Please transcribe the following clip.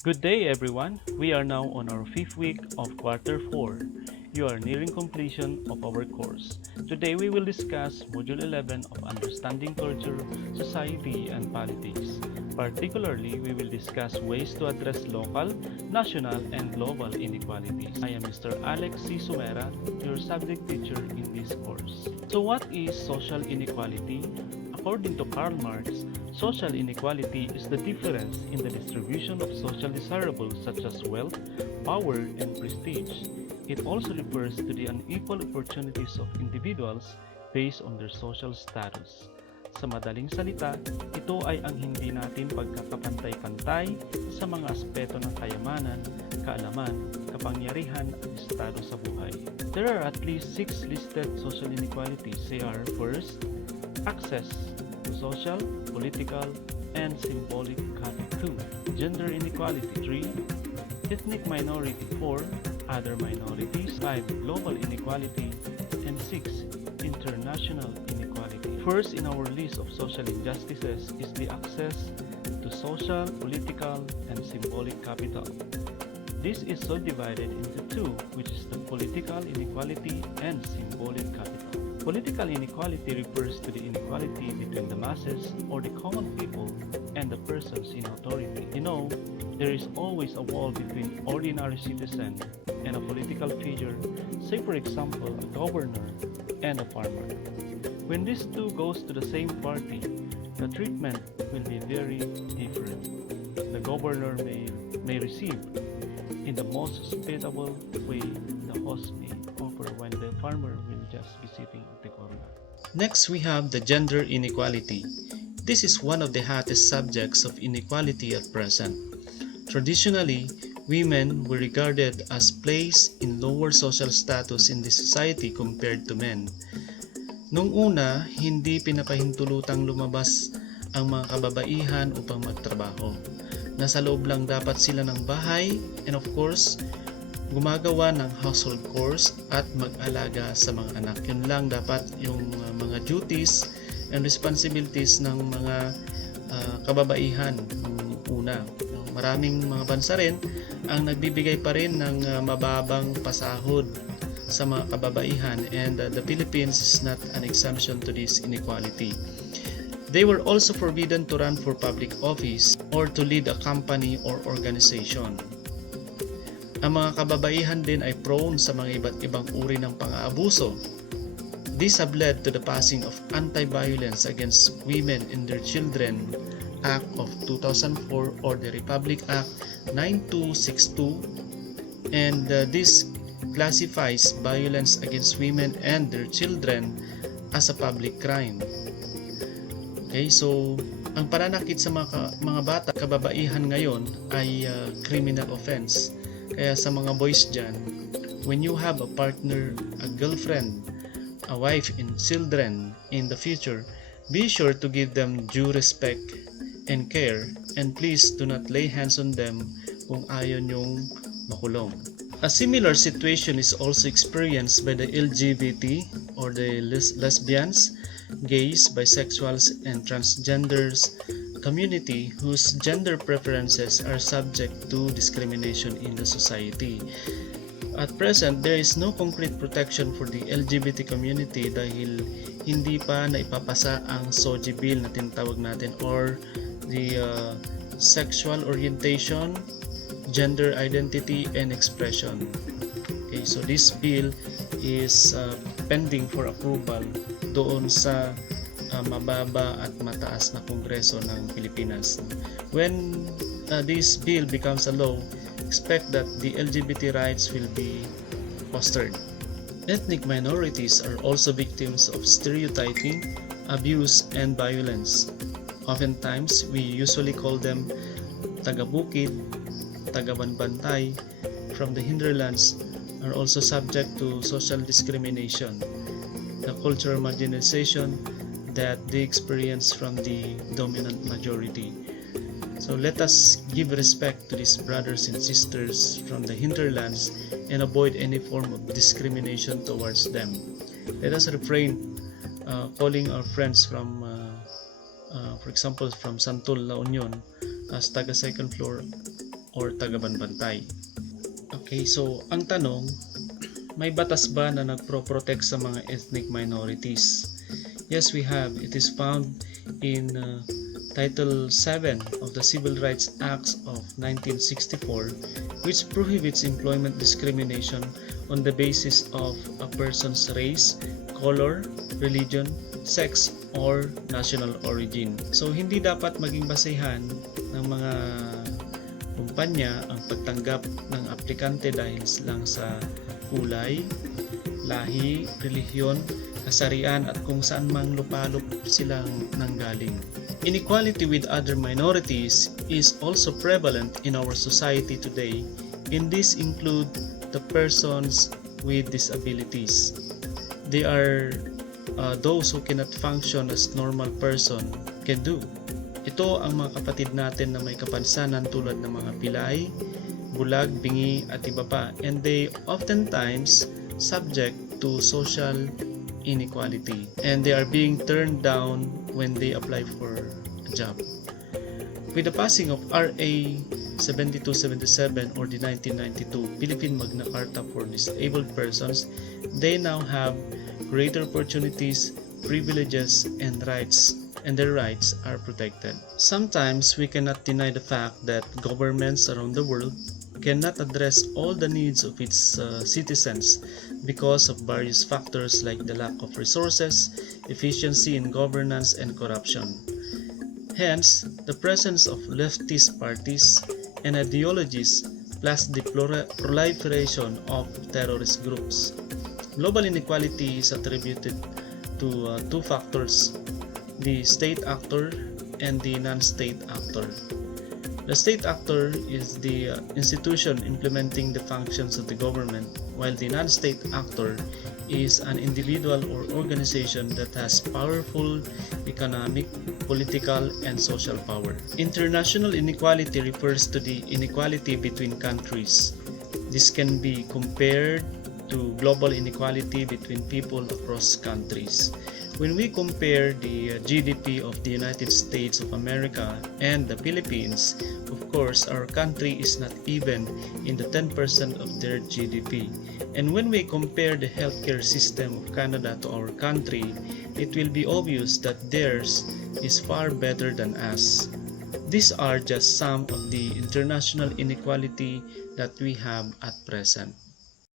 Good day, everyone. We are now on our fifth week of quarter 4. You are nearing completion of our course. Today we will discuss Module 11 of Understanding Culture, Society, and Politics. Particularly, we will discuss ways to address local, national, and global inequalities. I am Mr. Alex C. Sumera, your subject teacher in this course. So what is social inequality? According to Karl Marx, social inequality is the difference in the distribution of social desirables such as wealth, power, and prestige. It also refers to the unequal opportunities of individuals based on their social status. Sa madaling salita, ito ay ang hindi natin pagkakapantay-pantay sa mga aspeto ng kayamanan, kaalaman, kapangyarihan at estado sa buhay. There are at least 6 listed social inequalities. They are first, access to social, political, and symbolic capital. 2. Gender inequality. 3. Ethnic minority. 4. Other minorities. 5. Global inequality. And 6. International inequality. First in our list of social injustices is the access to social, political, and symbolic capital. This is subdivided into two, which is the political inequality and symbolic capital. Political inequality refers to the inequality between the masses or the common people and the persons in authority. There is always a wall between ordinary citizen and a political figure, say for example a governor and a farmer. When these two goes to the same party, the treatment will be very different. The governor may receive in the most hospitable way the host may offer when the farmer will just be sitting at the corner. Next, we have the gender inequality. This is one of the hottest subjects of inequality at present. Traditionally, women were regarded as placed in lower social status in the society compared to men. Nung una, hindi pinapahintulutang lumabas ang mga kababaihan upang magtrabaho. Nasa loob lang dapat sila ng bahay and of course, gumagawa ng household chores at mag-alaga sa mga anak. Yun lang dapat yung mga duties and responsibilities ng mga kababaihan nung una. Maraming mga bansa rin ang nagbibigay pa rin ng mababang pasahod sa mga kababaihan and the Philippines is not an exemption to this inequality. They were also forbidden to run for public office or to lead a company or organization. Ang mga kababaihan din ay prone sa mga iba't ibang uri ng pang-aabuso. These have led to the passing of Anti-Violence Against Women and Their Children Act of 2004 or the Republic Act 9262, and this classifies violence against women and their children as a public crime. Okay, so ang pananakit sa mga bata, kababaihan ngayon ay criminal offense. Kaya sa mga boys dyan, when you have a partner, a girlfriend, a wife and children in the future, be sure to give them due respect and care, and please do not lay hands on them kung ayaw nyong makulong. A similar situation is also experienced by the LGBT or the lesbians, gays, bisexuals, and transgenders community whose gender preferences are subject to discrimination in the society. At present, there is no concrete protection for the LGBT community dahil hindi pa naipapasa ang SOGI bill na tinatawag natin or the sexual orientation, gender identity, and expression. Okay, so this bill is pending for approval doon sa mababa at mataas na kongreso ng Pilipinas. When this bill becomes a law, expect that the LGBT rights will be fostered. Ethnic minorities are also victims of stereotyping, abuse, and violence. Oftentimes, we usually call them taga-bukid, taga-banbantay from the hinterlands are also subject to social discrimination, the cultural marginalization that they experience from the dominant majority. So let us give respect to these brothers and sisters from the hinterlands and avoid any form of discrimination towards them. Let us refrain calling our friends from, for example, from Santol, La Union as taga second floor or tagabanbantay. Okay, so ang tanong, may batas ba na nagpro-protect sa mga ethnic minorities? Yes, we have. It is found in Title 7 of the Civil Rights Acts of 1964, which prohibits employment discrimination on the basis of a person's race, color, religion, sex, or national origin. So, hindi dapat maging basehan ng mga kumpanya ang pagtanggap ng aplikante dahil lang sa kulay, lahi, relihiyon, kasarian at kung saan mang lupalop silang nanggaling. Inequality with other minorities is also prevalent in our society today, and these include the persons with disabilities. They are those who cannot function as normal person can do. Ito ang mga kapatid natin na may kapansanan tulad ng mga pilay, bulag, bingi at iba pa, and they oftentimes subject to social inequality and they are being turned down when they apply for a job. With the passing of RA 7277 or the 1992 Philippine Magna Carta for Disabled Persons, they now have greater opportunities, privileges, and rights, and their rights are protected. Sometimes we cannot deny the fact that governments around the world cannot address all the needs of its citizens because of various factors like the lack of resources, efficiency in governance, and corruption. Hence, the presence of leftist parties and ideologies plus the proliferation of terrorist groups. Global inequality is attributed to two factors, the state actor and the non-state actor. The state actor is the institution implementing the functions of the government, while the non-state actor is an individual or organization that has powerful economic, political, and social power. International inequality refers to the inequality between countries. This can be compared to global inequality between people across countries. When we compare the GDP of the United States of America and the Philippines, of course, our country is not even in the 10% of their GDP. And when we compare the healthcare system of Canada to our country, it will be obvious that theirs is far better than us. These are just some of the international inequality that we have at present.